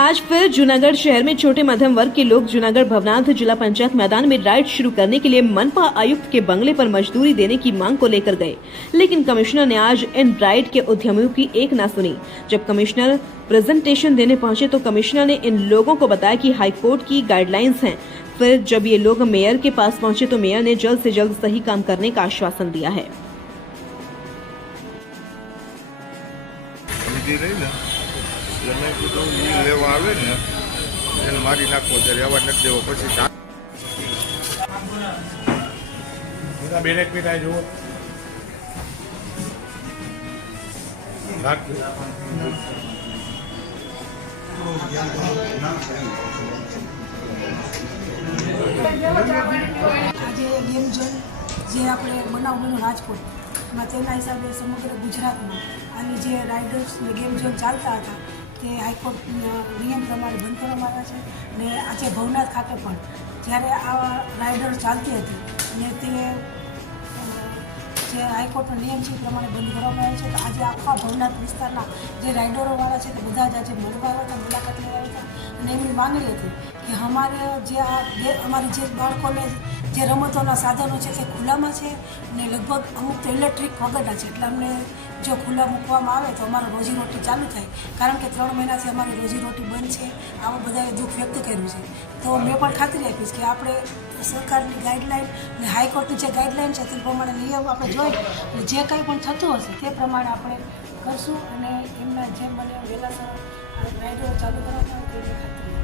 आज फिर जूनागढ़ शहर में छोटे मध्यम वर्ग के लोग जूनागढ़ भवनाथ जिला पंचायत मैदान में राइड शुरू करने के लिए मनपा आयुक्त के बंगले पर मजदूरी देने की मांग को लेकर गए, लेकिन कमिश्नर ने आज इन राइड के उद्यमियों की एक ना सुनी। जब कमिश्नर प्रेजेंटेशन देने पहुंचे तो कमिश्नर ने इन लोगों को बताया कि हाईकोर्ट की गाइडलाइंस हैं। फिर जब ये लोग मेयर के पास पहुंचे तो मेयर ने जल्द से जल्द सही काम करने का आश्वासन दिया है। लेवा आवे ने એને મારી નાખવો ત્યારે અવાજ નથી દેવો પછી બેરેક પીઠાય જુઓ આજે ગેમ ઝોન જે આપણે બનાવવાનું રાજકોટમાં તેના હિસાબે સમગ્ર ગુજરાતમાં આવી જે રાઇડર્સ ગેમ ઝોન ચાલતા હતા તે હાઈકોર્ટ નિયમ પ્રમાણે બંધ કરવામાં આવ્યા છે અને આજે ભવનાથ ખાતે પણ જ્યારે આ રાઇડર ચાલતી હતી અને તે જે હાઈકોર્ટનો નિયમ છે એ પ્રમાણે બંધ કરવામાં આવ્યો છે તો આજે આખા ભવનાથ વિસ્તારના જે રાઇડરોવાળા છે તે બધા જ આજે મળવા આવ્યા હતા, મુલાકાત લેવા આવ્યા હતા અને એમની માંગણી હતી કે અમારે જે અમારી જે બાળકોને જે રમતોના સાધનો છે તે ખુલ્લામાં છે અને લગભગ અમુક તો ઇલેક્ટ્રિક વગરના છે, એટલે અમને જો ખુલ્લા મૂકવામાં આવે તો અમારું રોજીરોટી ચાલુ થાય, કારણ કે 3 મહિનાથી અમારી રોજીરોટી બંધ છે, આવા બધાએ દુઃખ વ્યક્ત કર્યું છે। તો મેં પણ ખાતરી આપીશ કે આપણે સરકારની ગાઈડલાઇન અને હાઈકોર્ટની જે ગાઈડલાઇન છે તે પ્રમાણે નિયમ આપણે જોઈ અને જે કંઈ પણ થતું હશે તે પ્રમાણે આપણે કરશું અને એમના જેમ બને વહેલાસર રાઇડરો ચાલુ કરવામાં આવે તેની ખાતરી